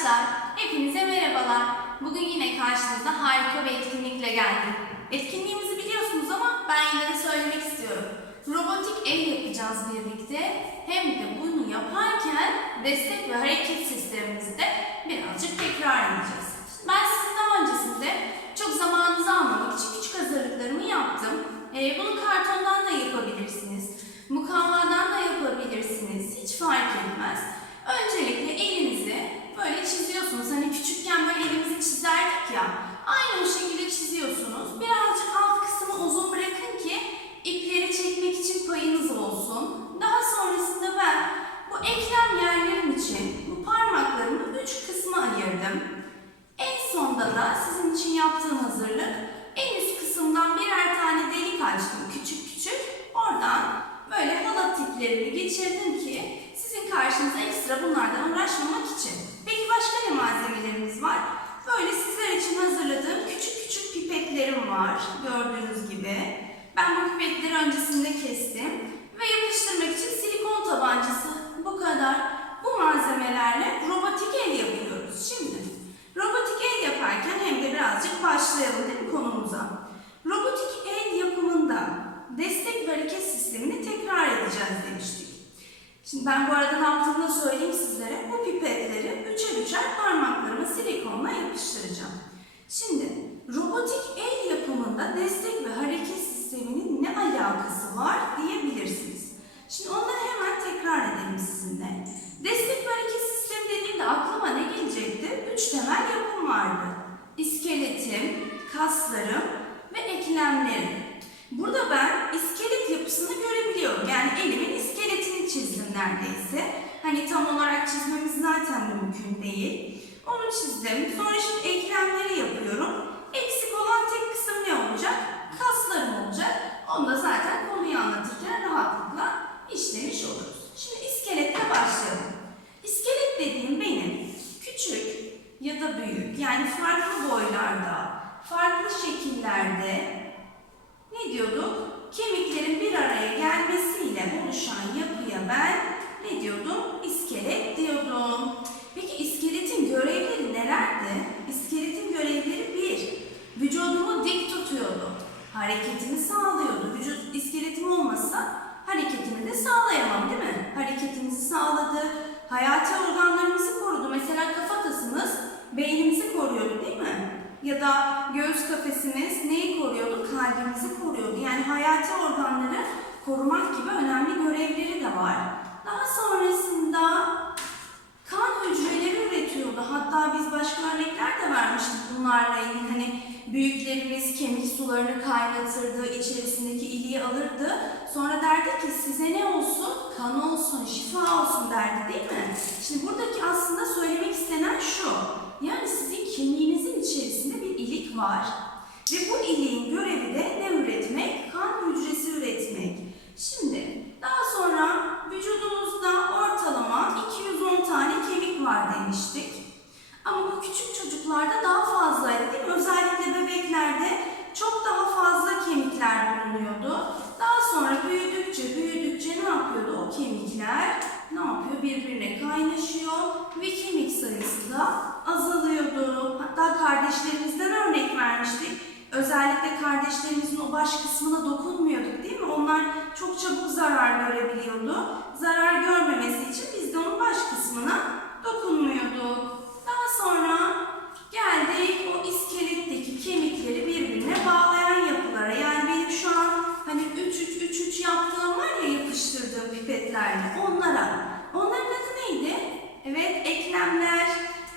Arkadaşlar, hepinize merhabalar. Bugün yine karşınızda harika bir etkinlikle geldim. Etkinliğimizi biliyorsunuz ama ben yine de söylemek istiyorum. Robotik el yapacağız birlikte. Hem de bunu yaparken destek ve hareket sistemimizi de birazcık tekrar edeceğiz. Ben sizin daha öncesinde çok zamanınızı almamak için var gördüğünüz gibi. Ben bu pipetleri öncesinde kestim ve yapıştırmak için silikon tabancası bu kadar. Bu malzemelerle robotik el yapıyoruz. Şimdi robotik el yaparken hem de birazcık başlayalım değil mi konumuza? Robotik el yapımında destek ve hareket sistemini tekrar edeceğiz demiştik. Şimdi ben bu arada ne yaptığımı söyleyeyim sizlere. Bu pipetleri üçer üçer parmaklarıma silikonla yapıştıracağım. Şimdi robotik el yapımında destek ve hareket sisteminin ne alakası var diyebilirsiniz. Şimdi onları hemen tekrar edelim sizinle. Destek ve hareket sistemi dediğimde aklıma ne gelecekti? Üç temel yapım vardı. İskeletim, kaslarım ve eklemlerim. Burada ben iskelet yapısını görebiliyorum. Yani elimin iskeletini çizdim neredeyse. Hani tam olarak çizmemiz zaten mümkün değil. Onu çizdim. Sonra şimdi eklemleri yapıyorum. Eksik olan tek kısım ne olacak? Kaslarım olacak. Onu da zaten Kalbimizi koruyordu. Yani hayati organları korumak gibi önemli görevleri de var. Daha sonrasında kan hücreleri üretiyordu. Hatta biz başka örnekler de vermiştik bunlarla ilgili. Hani büyüklerimiz kemik sularını kaynatırdı, içerisindeki iliği alırdı. Sonra derdi ki size ne olsun? Kan olsun, şifa olsun derdi değil mi? Şimdi buradaki aslında söylemek istenen şu. Yani sizin kemiğinizin içerisinde bir ilik var. Ve bu iliğin görevi de ne üretmek? Kan hücresi üretmek. Şimdi daha sonra vücudumuzda ortalama 210 tane kemik var demiştik. Ama bu küçük çocuklarda daha fazlaydı değil mi? Özellikle bebeklerde çok daha fazla kemikler bulunuyordu. Daha sonra büyüdükçe büyüdükçe ne yapıyordu? O kemikler ne yapıyor? Birbirine ve kemik sayısı da azalıyordu. Hatta kardeşlerimizden örnek vermiştik. Özellikle kardeşlerimizin o baş kısmına dokunmuyorduk değil mi? Onlar çok çabuk zarar görebiliyordu. Zarar görmemesi için biz de onun baş kısmına dokunmuyorduk. Daha sonra geldik o iskeletteki kemikleri birbirine bağlayan yapılara. Yani benim şu an hani 3-3-3-3 yaptığım var ya yapıştırdığım pipetlerle onlara. Onların adı neydi? Evet eklemler.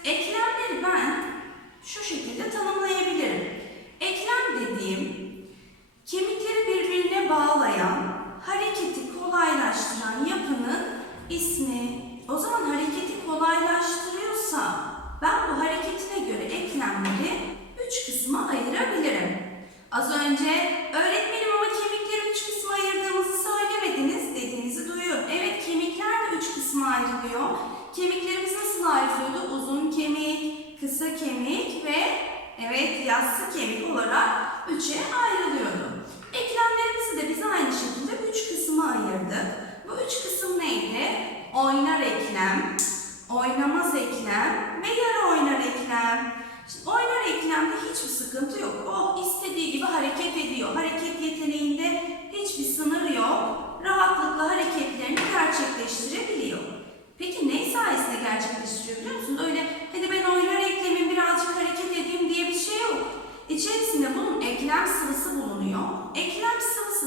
Eklemleri ben şu şekilde tanımlayabilirim. Eklem dediğim kemikleri birbirine bağlayan, hareketi kolaylaştıran yapının ismi. O zaman hareketi kolaylaştırıyorsa ben bu hareketine göre eklemleri üç kısma ayırabilirim. Az önce öğretmenim ama kemikleri üç kısma ayırdığımızı söylemediniz dediğinizi duyuyorum. Evet kemikler de üç kısma ayrılıyor. Kemiklerimiz nasıl ayrılıyordu? Uzun kısa kemik ve evet yassı kemik olarak üçe ayrılıyordu. Eklemlerimizi de biz aynı şekilde üç kısma ayırdık. Bu üç kısım neydi? Oynar eklem, oynamaz eklem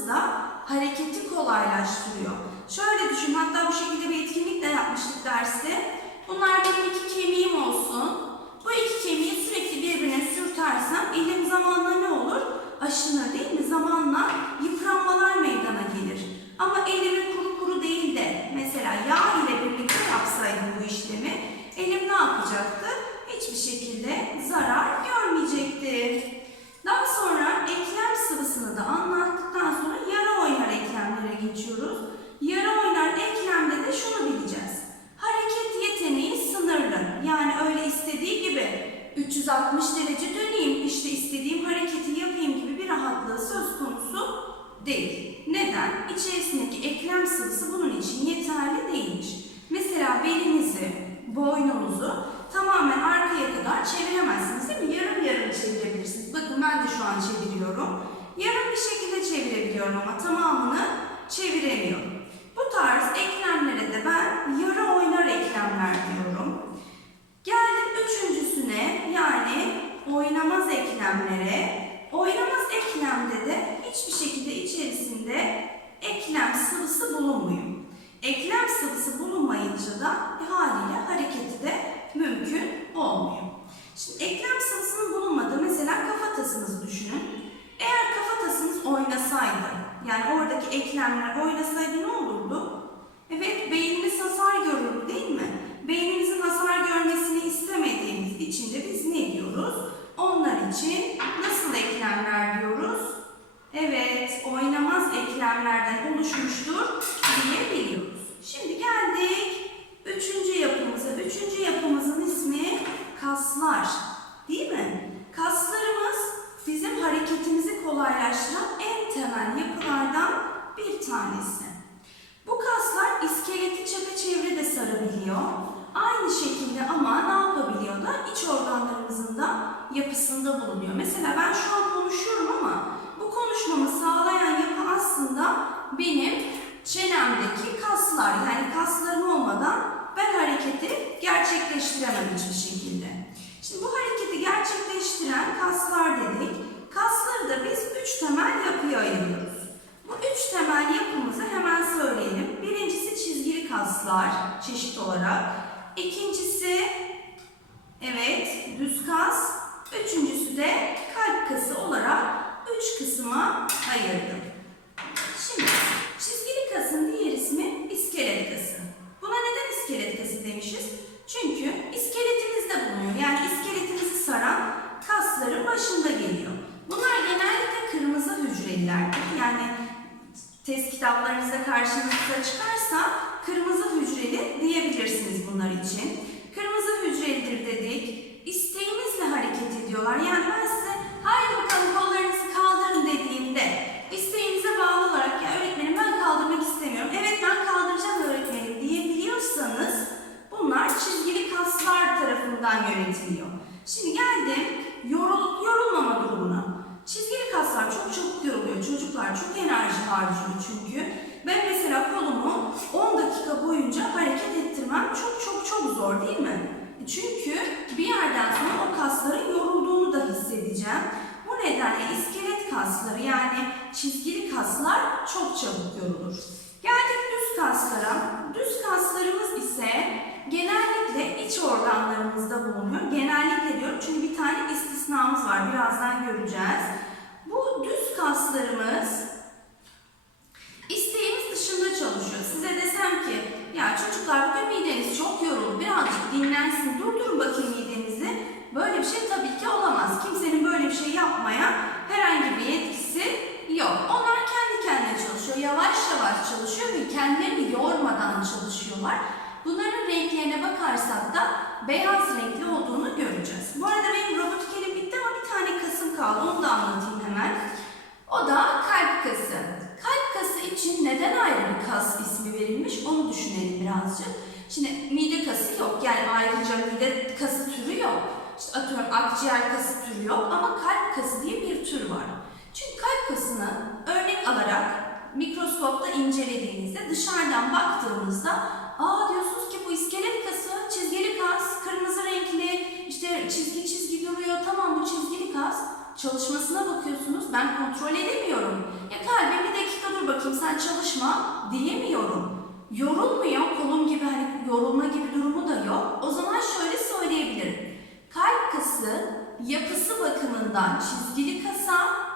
yaptığımızda hareketi kolaylaştırıyor. Şöyle düşün, hatta bu şekilde bir etkinlik de yapmıştık derste. Bunlar benim iki kemiğim olsun. Bu iki kemiği sürekli birbirine sürtersem elim zamanla ne olur? Aşınır değil mi? Zamanla yıpranmalar meydana gelir. Ama elimi kuru kuru değil de mesela yağ ile birlikte yapsaydım bu işlemi elim ne yapacaktı? Çevirebiliyorum ama tamamını çeviremiyorum. Bu tarz eklemlere de ben yarı oynar eklemler diyorum. Geldim üçüncüsüne yani oynamaz eklemlere. Oynamaz eklemde de hiçbir şekilde içerisinde eklem sıvısı bulunmuyor. Eklem sıvısı bulunmayınca da e, haliyle hareketi de mümkün olmuyor. Şimdi eklem sıvısının bulunmadığı mesela kafatasınızı düşünün. Eğer kafatasınız oynasaydı, yani oradaki eklemler oynasaydı ne olurdu? Evet, beynimiz hasar görür değil mi? Beynimizin hasar görmesini istemediğimiz için de biz ne diyoruz? Onlar için nasıl eklemler diyoruz? Evet, oynamaz eklemlerden oluşmuştur diyebiliyoruz. Şimdi geldik üçüncü yapımıza. Üçüncü yapımızın ismi kaslar. Değil mi? Kaslarımız bizim hareketimizi kolaylaştıran en temel yapılardan bir tanesi. Bu kaslar iskeleti çepeçevre de sarabiliyor. Aynı şekilde ama ne yapabiliyor da iç organlarımızın da yapısında bulunuyor. Mesela ben şu an konuşuyorum ama bu konuşmamı sağlayan yapı aslında benim çenemdeki kaslar. Yani kaslarım olmadan ben hareketi gerçekleştiremem hiçbir şekilde. Şimdi bu hareketi gerçekleştiren kaslar dedik. Kasları da biz üç temel yapıya ayırıyoruz. Bu üç temel yapımızı hemen söyleyelim. Birincisi çizgili kaslar çeşit olarak. İkincisi evet düz kas. Üçüncüsü de kalp kası olarak üç kısma ayırdım. Şimdi çizgili kasın diğer ismi iskelet kası. Buna neden iskelet kası demişiz? Çünkü iskeletimizde bulunuyor. Yani iskeletimizi saran kasların başında geliyor. Bunlar genellikle kırmızı hücrelilerdir. Yani test kitaplarınızda karşınıza çıkarsa kırmızı hücreli diyebilirsiniz bunlar için. Kırmızı hücrelidir dedik. İsteğimizle Yani ben size haydi bakalım kollarınızı kaldırın dediğimde isteğinize bağlı olarak ya öğretmenim ben kaldırmak istemiyorum. Evet ben kaldıracağım öğretmenim diyebiliyorsanız bunlar çizgili kaslar tarafından yönetiliyor. Şimdi geldim yorulup yorulmama durumuna. Çizgili kaslar çok çabuk yoruluyor. Çocuklar çok enerji harcıyor çünkü. Ben mesela kolumu 10 dakika boyunca hareket ettirmem çok çok çok zor değil mi? Çünkü bir yerden sonra o kasların yorulduğunu da hissedeceğim. Bu nedenle iskelet kasları yani çizgili kaslar çok çabuk yorulur. Geldik düz kaslara. Düz kaslarımız ise genellikle iç organlarımızda bulunuyor. Genellikle diyorum çünkü bir tane istisnamız var. Birazdan göreceğiz. Bu düz kaslarımız isteğimiz dışında çalışıyor. Size desem ki ya çocuklar bugün mideniz çok yoruldu. Birazcık dinlensin. Durdurun bakayım midenizi. Böyle bir şey tabii ki olamaz. Kimsenin böyle bir şey yapmaya herhangi bir yetkisi yok. Onlar kendi kendine çalışıyor. Yavaş yavaş çalışıyor ve kendilerini yormadan çalışıyorlar. Bunların renklerine bakarsak da beyaz renkli olduğunu göreceğiz. Bu arada benim robotik elim bitti ama bir tane kasım kaldı. Onu da anlatayım hemen. O da kalp kası. Kalp kası için neden ayrı bir kas ismi verilmiş onu düşünelim birazcık. Şimdi mide kası yok. Yani ayrıca mide kası türü yok. İşte atıyorum akciğer kası türü yok ama kalp kası diye bir tür var. Çünkü kalp kasını örnek alarak mikroskopta incelediğinizde dışarıdan baktığınızda aa diyorsunuz ki bu iskelet kası çizgili kas, kırmızı renkli işte çizgi çizgi duruyor tamam bu çizgili kas. Çalışmasına bakıyorsunuz ben kontrol edemiyorum. Ya kalbim bir dakika dur bakayım sen çalışma diyemiyorum. Yorulmuyor kolum gibi hani yorulma gibi durumu da yok. O zaman şöyle söyleyebilirim. Kalp kası yapısı bakımından çizgili kasa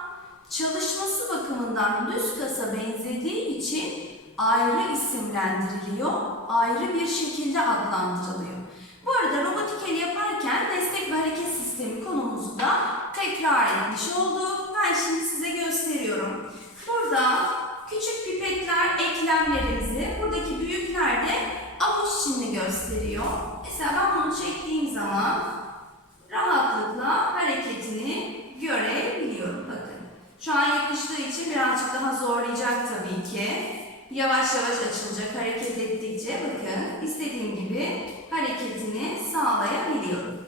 çalışması bakımından düz kasa benzediği için ayrı isimlendiriliyor, ayrı bir şekilde adlandırılıyor. Bu arada robotik el yaparken destek ve hareket sistemi konumuzu da tekrar etmiş olduk. Ben şimdi size gösteriyorum. Burada küçük pipetler eklemlerimizi, buradaki büyükler de avuç içinde gösteriyor. Mesela ben bunu çektiğim zaman rahatlıkla hareketini görebiliyorum. Bakın. Şu an yapıştığı için birazcık daha zorlayacak tabii ki. Yavaş yavaş açılacak hareket ettikçe bakın istediğim gibi hareketini sağlayabiliyorum.